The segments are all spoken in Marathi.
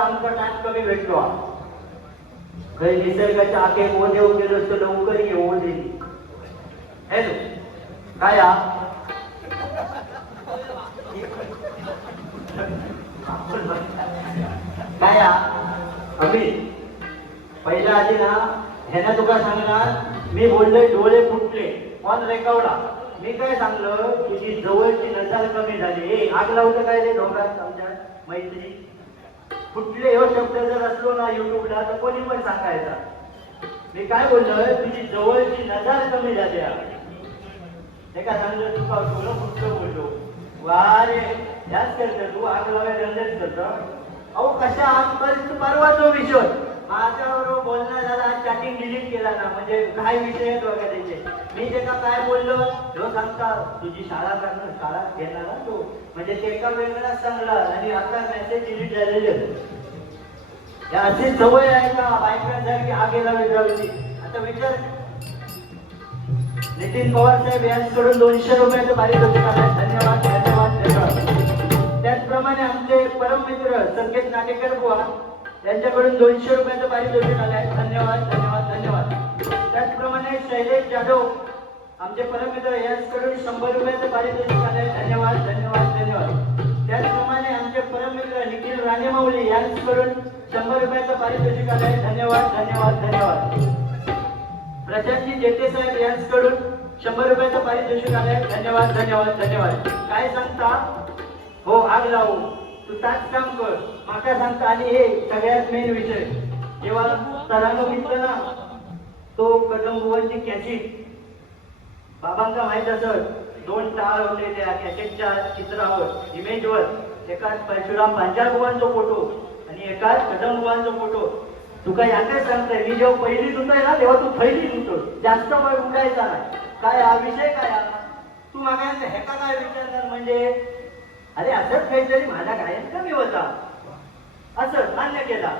आमचा टाइम कमी भेटलो. खरे निसर्गाच्या आखे ओढे गेलो असतो लवकर ये ओढे हॅलो काय काय अभि अमित पहिला आधी ना ह्यानं तुका सांगणार मी बोललोय डोळे फुटले ऑन रेकॉर्डा मी काय सांगलं तुझी जवळची नजर कमी झाली. ए आग लावलं काय रे डोंगरात आमच्या मैत्री कुठले हो शब्द जर असलो ना युट्यूबला तर कोणी पण सांगायचा. मी काय बोललोय? तुझी जवळची नजर कमी झाली हे ते काय सांगलं तू का तुला फुटलं बोललो? वा रे याच करतो तू. आग लावायला रंजन अहो कशा आजपर्यंत परवाचो विषय माझ्याबरोबर बोलणं झाला चॅटिंग डिलीट केला ना म्हणजे काय विषय आहेत त्याचे मी त्याचा काय बोललो तो सांगता तुझी शाळा करणार शाळा घेणार ना तू. म्हणजे ते एका वेगळाच सांगला आणि आता मेसेज डिलीट झालेले या अशी सवय आहे का बायकांसारखी आगे लावी जावी आता विचार. नितीन पवार साहेब यांच्याकडून दोनशे रुपयाचं बारीक होते धन्यवाद धन्यवाद धन्यवाद. त्याचप्रमाणे आमचे परममित्र संकेत नाटेकर बुवा त्यांच्याकडून दोनशे रुपयाचं पारितोषिक आलं आहे. धन्यवाद धन्यवाद धन्यवाद. त्याचप्रमाणे शैलेश जाधव आमचे परममित्र यांच्याकडून शंभर रुपयाचं पारितोषिक आलं आहे. धन्यवाद धन्यवाद धन्यवाद. त्याचप्रमाणे आमचे परममित्र निखिल राणेमाऊली यांच्याकडून शंभर रुपयाचं पारितोषिक आलं आहे. धन्यवाद धन्यवाद धन्यवाद. प्रशांतजी जेते साहेब यांच्याकडून शंभर रुपयाचं पारितोषिक आलंय धन्यवाद धन्यवाद धन्यवाद. काय सांगता? हो आग लावू तू ताच काम कर. माका सांगता आणि हे सगळ्यात मेन विषय. जेव्हा तरानो घेतलं ना तो कदम बुवांची कॅसेट बाबांका माहीत असत दोन टाळ होते त्या कॅसेटच्या चित्रावर इमेजवर एकाच परशुराम पांचाळ फोटो आणि एकाच कदम बुवांचा फोटो. तुका याकडे सांगताय? मी जेव्हा पहिली धुतोय ना तेव्हा तू पहिली धुतो जास्त वेळ उठायचा नाही. काय हा विषय काय हा? तू हे का काय विचारणार म्हणजे? अरे असंच काहीतरी माझ्या गायन कमी होता. असं मान्य केला.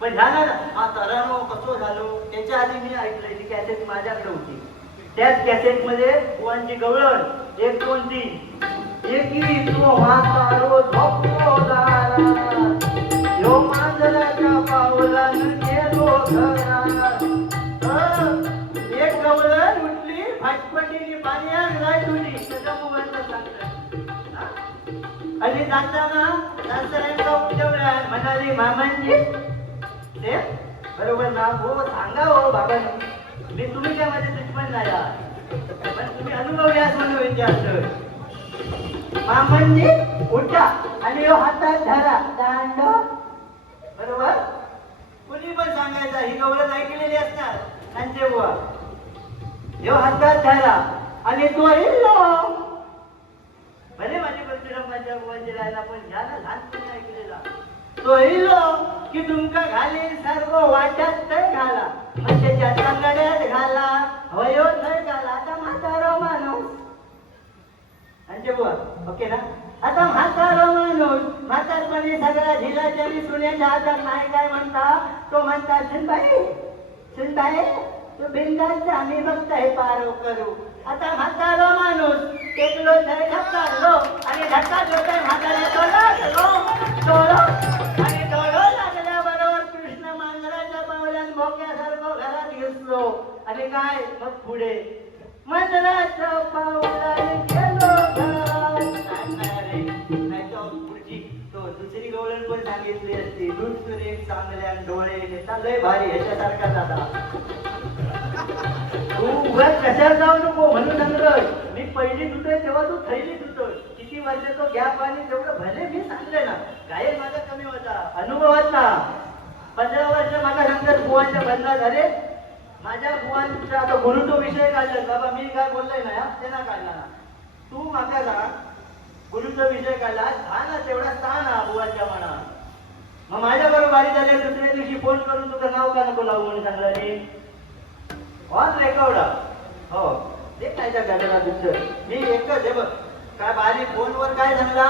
पण झालं ना हा तरानो कसो झालो त्याच्या आधी मी ऐकलंय ती कॅसेट माझ्याकडे होती. त्याच कॅसेटमध्ये बुवांची गवळण एक दोन तीन. एकी तो म्हातारो झोपलो दारात यो मांजराच्या पावलानं गेलो घरात. एक गवळण उठली फाटपटीने पाणी आणलाय तुझी त्याच्या मुलांना सांगतात आणि जाताना सासऱ्यांना उठवल्या म्हणाली मामांजी ते बरोबर ना? हो सांगा हो बाबा मी तुम्ही काय माझे दुश्मन नाही पण तुम्ही अनुभव यास म्हणून विचारलं मामांजी उठा आणि हातात धरा. दांड. बरोबर? कुणी पण सांगायचा ही गवळण ऐकलेली असणार. त्यांचे बुवा यो हातात धरा. आणि तो इल्लो परशुरामाच्या बुवाची पण घ्या ना ऐकलेला. तो इल्लो की तुमका घाली सर्व वाट्यात थंय घाला. म्हणजे ज्याच्या घाला वयो थंय घाला. आता म्हातारो माणूस. म्हणजे बुवा ओके ना? आता म्हातारो माणूस म्हातारपणी सगळ्या झिलाच्या आणि सुनेच्या हातात नाही काय म्हणता? तो म्हणता सुनबाई सुनबाई तू बिंदास आम्ही बघताय पारव करू. आता म्हातारो माणूस टेकलो थंय ढक्कालो आणि धक्का जोताय म्हातारा टोलो डोळो आणि टोलो लागल्याबरोबर कृष्ण मांजराच्या पावल्यात भोक्यासारखं घरात घुसलो आणि काय? मग पुढे. मंदिराच्या पावलाने गेलो दुसरी गवळण पण सांगितली असती. दूध सुरेख चांगल्या डोळे नेता लय भारी ह्याच्यासारखा दादा. तू उगाच कशाला जाऊ नको म्हणून सांगतोय. मी पहिली धुतोय तेव्हा तू थैली धुतोय. किती वर्षाचं गॅप आणि तेवढं भले मी सांगले ना. गायन माझा कमी होता. अनुभवात ना. पंधरा वर्ष मला सांगतात बुवांच्या बंदा झाले. माझ्या बुवांचा आता गुरु तो विषय काढला. बाबा मी काय बोललोय ना ते ना काढला ना. तू माझ्या सांग गुरुचा विषय काढला. हा ना तेवढा सा ना बुवांच्या मनात. मग माझ्या बरोबर बारी झाल्या दुसऱ्या दिवशी फोन करून तुझं नाव का नको लावू म्हणून सांगला रे? ऑन रेकॉर्ड हो. ते काय त्या गाड्याला मी एकच हे बघ. काय बारी फोनवर काय सांगला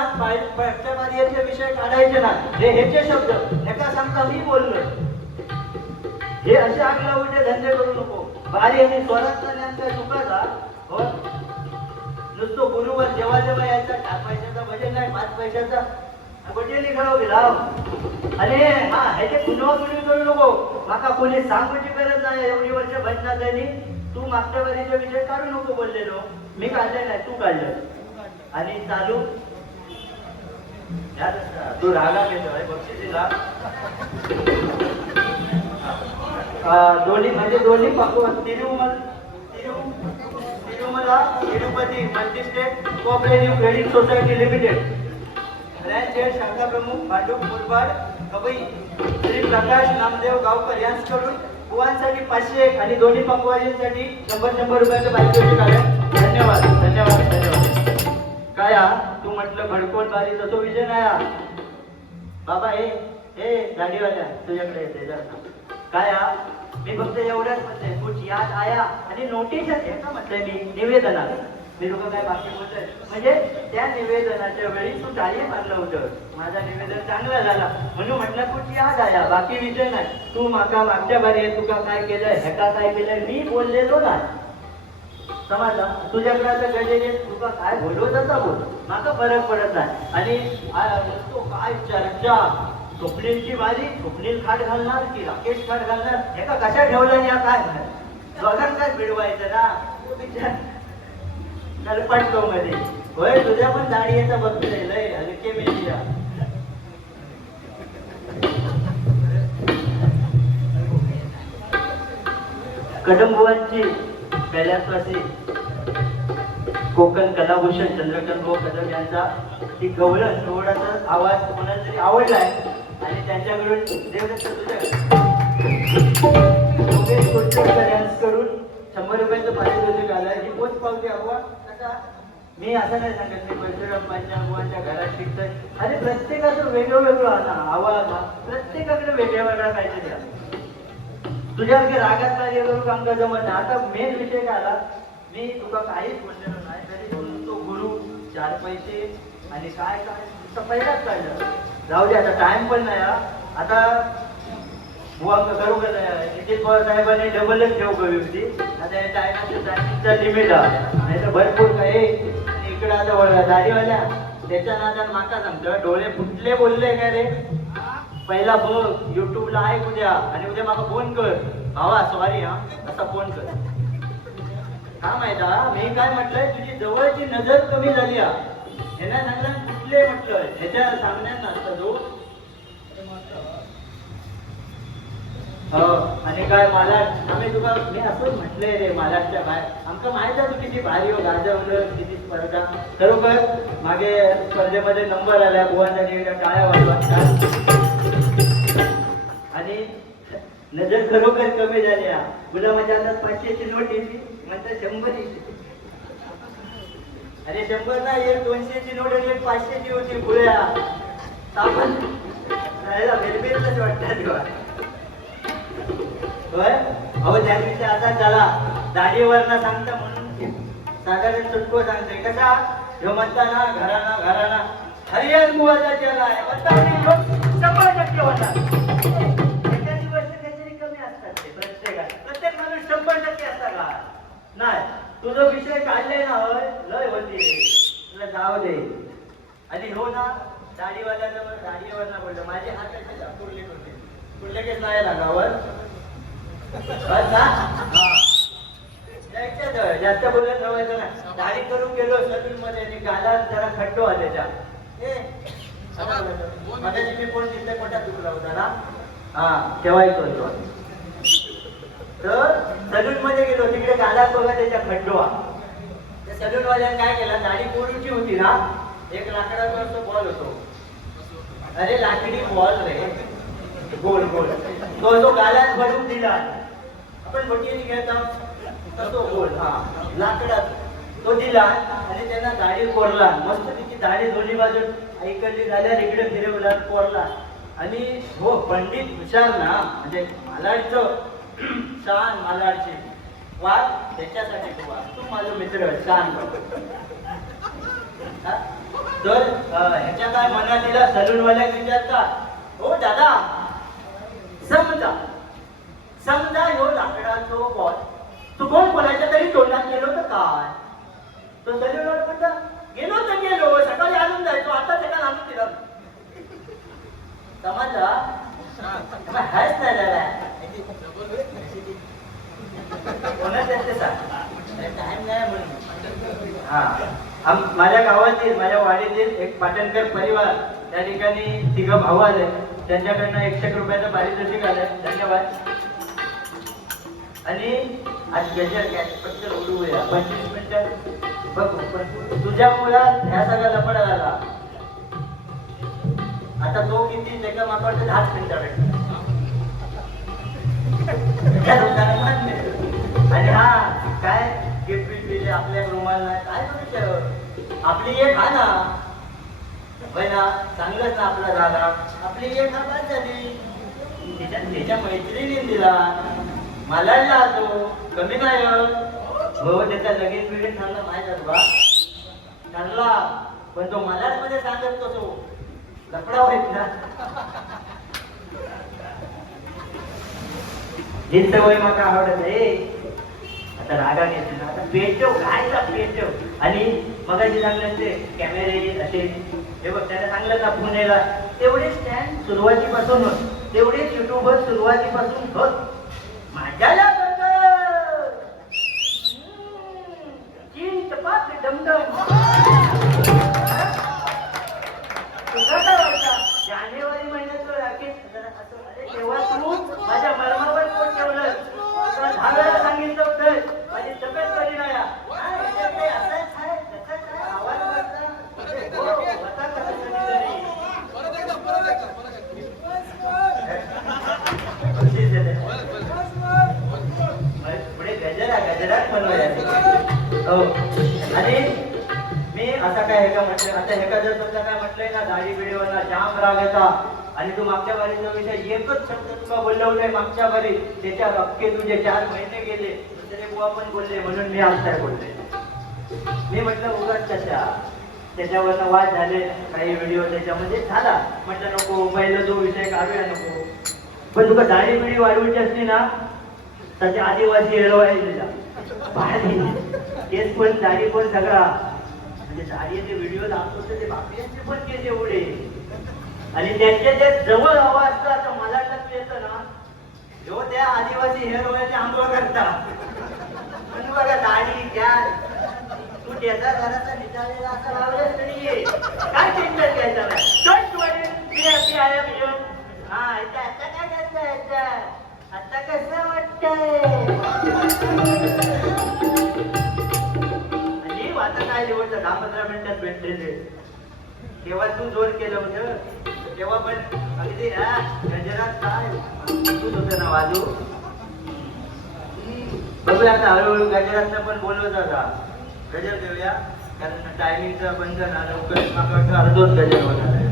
पाठच्या विषय काढायचे ना. हे ह्याचे शब्द. एका सांगता मी बोललो. हे असे आगला उलटे धंदे करू नको. बारी आणि स्वरात नेमका चुकाचा हो. नुसतं गुरुवर जेव्हा जेव्हा यायचा चार पैशाचा भजन नाही पाच पैशाचा. म्हणजे अरे हा ह्याचे पुन्हा करू नको. माका कोणी सांगूची गरज नाही एवढी वर्ष भजना तू मागच्या वरीचा विषय काढू नको बोललेलो. मी काढले नाही तू काढलं आणि चालू. तू रागा घेतो बक्षिसीला दोन्ही म्हणजे दोन्ही पक्व Tirumal Tirumala Tirupati multi state cooperative credit society limited. Branch शाखा प्रमुख भांडूप मुरबाड कबई श्री प्रकाश नामदेव गावकर यांच्याकडून बुवांसाठी पाचशे एक आणि दोन्ही पकवाजींसाठी शंभर शंभर रुपयाचं पारितोषिक आलं धन्यवाद धन्यवाद धन्यवाद. काय तू म्हटलं भडकोट बारी तसो विजय नाही बाबा हे हे गाडीवाल्या तुझ्याकडे येते जरा काय मी फक्त एवढंच म्हणते कुठ याद आया आणि नोटिशन येते का म्हटलंय मी निवेदनात. मी काय बाकी बोलतोय? म्हणजे त्या निवेदनाच्या वेळी तू टाळी मारलं होतं. माझा निवेदन चांगला झाला. म्हणून म्हटलं कुछ याद आया बाकी विषय नाही. तू माका मागच्या बारी तुका काय केलंय ह्याका काय केलंय मी बोललेलो ना समजला? तुझ्याकडे आता गजेने तुका काय बोलवत होता बोल. माका फरक पडत नाही. आणि तो काय चर्चा? स्वप्नीलची बारी स्वप्नील खाट घालणार की राकेश खाट घालणार? हे का कशा ठेवलं या काय दोघांना काय भिडवायचं ना? कल्पटलो मध्ये होय तुझ्या पण दाढी याचा बघतोय लय हलके मेलिया कदंबुवांची कैलासवासी कोकण कलाभूषण चंद्रकांत भाऊ कदम यांचा ती गवळण थोडासा आवाज कोणाला तरी आवडलाय आणि त्यांच्याकडून देवदत्त तुझ्या योगेश शंभर रुपयाचं पाणी तुझे आलंय ही पोच पावते हवा. मी असं नाही सांगत मी परशुरामांच्या अव्वाच्या घरात शिकतोय. अरे प्रत्येकाचं वेगळं वेगळं हा ना आवाज हा. प्रत्येकाकडे वेगळ्या वेगळा काहीतरी द्या तुझ्यासारखे रागात कार्य करू काम जमत नाही. आता मेन विषय काय आला मी तुका काहीच बोललेलो नाही तरी बोलून तो गुरु चार पैसे आणि काय काय नुसतं पहिलाच काढलं जाऊ दे आता टाइम पण नाही आता हो, बुवा करू का नितीन पवार साहेबांनी डबलच ठेव कवी आता या टायमाचं टायमिंगचा लिमिट नाही तर भरपूर काही इकडं आता वळगा दाढीवाल्या त्याच्या नादात माका सांगतो डोळे फुटले बोलले काय रे? पहिला बघ युट्यूबला आहे उद्या आणि उद्या मला फोन कर. भावा सॉरी हा. असा फोन कर. का माहीत मी काय म्हटलंय तुझी जवळची नजर कमी झाली हा ह्याला सांगला कुठले म्हटलं ह्याच्या सांगण्यात नसतं तो. हो. आणि काय मला आम्ही तुका मी असं म्हटलंय रे महाराष्ट्राच्या बाहेर. आमका माहीत आहे तू किती भारी हो गाजवलं किती स्पर्धा. खरोखर मागे स्पर्धेमध्ये नंबर आला बुवांसाठी एकदा टाळ्या वाजवा. आणि नजर खरोखर कमी झाली तुला गुलामाच्या अंदाज पाचशेची नोट येते म्हणतात शंभर येते. अरे शंभर ना एक दोनशेची नोट आणि एक पाचशेची होती गुळ्या आपण राहायला बेलबेलच वाटतात होय? अहो त्या दिवशी असा झाला दाढीवर ना सांगता म्हणून साधारण सुटको सांगते कसा? ह्यो म्हणताना घराना घराना. हरियाल मुळाचा केला आहे. म्हणता शंभर टक्के होतात. एखादी काहीतरी कमी असतात ते प्रत्येकात प्रत्येक माणूस शंभर टक्के असता का? नाही. तुझा विषय काढले ना होय? लय होती. रे तुला जाऊ दे. आणि हो ना दाढीवाल्याचं दाढीवर ना बोललं माझे हात कसे पुरले होते? कुठल्या केस नाही लागावर जास्त बोलत राहायचं ना दाढी करून गेलो सलून मध्ये आणि गालात जरा खड्डो आले त्या. ए, मी दुखला होता ना? हा ठेवायचो तर सलून मध्ये गेलो तिकडे गाला बघा त्याच्या खड्डोवा त्या सलून वाल्याने काय केला दाढी कोरूची होती ना? एक लाकडाचा तो बॉल होतो. अरे लाकडी बॉल रे. गोल गोल. तो तो गाल्यात भरून दिला. आपण बटीने घेता तो गोल हा. लाकडात तो दिला आणि त्यांना दाढी कोरला. मस्त तिची दाढी दोन्ही बाजू ऐकली झाल्या इकडे फिरवला कोरला. आणि हो पंडित हुशार ना. म्हणजे मालाडचं शान मालाडचे. वाद त्याच्यासाठी वाद तू माझा मित्र शान. तर ह्याच्या काय मनात दिला सलूनवाल्या विचारता हो दादा समजा. समजा ह्यो लाकडाचो बॉल. तू कोण कोणाच्या तरी तोंडात गेलो तर काय? तो सलूनवाला म्हणता गेलो तर गेलो सकाळी आणून जायचो आता त्याला आणून दिला. समजलं? हॅच आहे टाइम नाही म्हणून. हा. माझ्या गावातील माझ्या वाडीतील एक पाटणकर परिवार त्या ठिकाणी तिघं भाऊ आले. त्यांच्याकडनं एकशे रुपयाचं पारितोषिक आलं धन्यवाद. आणि आज गजर गॅस पटकन उडवूया. पंचवीस मिनिटं. बघू पण तुझ्यामुळं ह्या सगळ्या लपडा झाला आता तो किती त्याच्या मापाचं दहाच मिनिटं भेटतो आणि हा काय गिफ्ट बिफ्ट दिले आपल्या रुमाल नाही काय तो आपली एक हा ना ना चांगलंच ना आपला झाला आपली एक हा झाली. तिच्या त्याच्या मैत्रिणीने दिला. मला तो कमी नाही हो त्याचा लगेच पिढी ठरला माहिती आहे बा ठरला पण तो मलाच मध्ये सांगत तो लफडा होईत ना. हीच सवय मला आवडत आहे आता रागा घेते ना. आता पेटव काय पेटव. आणि मग सांगलं ते कॅमेरे असे हे बघ त्याला सांगलं ना पुणेला तेवढे स्टँड सुरुवातीपासून होत तेवढेच युट्यूबर सुरुवातीपासून होत माझ्याला आता हे जर समजा काय म्हटलंय ना दाढी बिडीवरला जाम राग येता. आणि तू मागच्या बारीत विषय एकच शब्द तुला बोलवलंय मागच्या बारी त्याच्या अख्खे तुझे चार महिने गेले. तरी बुवा पण बोलले म्हणून मी आज काय बोलले? मी म्हटलं उगाच कशा त्याच्यावरनं वाद झाले. काही व्हिडिओ त्याच्यामध्ये झाला. म्हटलं नको पहिलं तो विषय काढूया नको. पण तुका दाढी बिडी वाढवायची असली ना त्याच्या आदिवासी हेरवायला भारी. केस पण दाढी पण सगळा. म्हणजे दाढीचे व्हिडिओ होते ते बापयांचे पण केले एवढे. आणि त्यांचे जे जवळ हवा असतं आता मला लक्ष येतं ना जो त्या आदिवासी हेअर ऑइलचे आंबो करतात पण बघा दाढी गॅस तू त्याचा घराचा निघालेला असं लावलंच नाहीये. काय टेन्शन घ्यायचं नाही डोंट वरी मी हॅपी आय एम हिअर हा इथं आता काय करता आता कसं वाटतंय? शेवटच्या दहा पंधरा मिनिटात भेटलेले तेव्हा तू जोर केलं होतं तेव्हा पण अगदी हा गजरात काय? तूच होतं ना वाजू बघूया आता हळूहळू गजरातनं पण बोलवत आता. गजर देऊया कारण टायमिंगचं बंधन ना लवकर मागं अर्धोच गजर होणार आहे.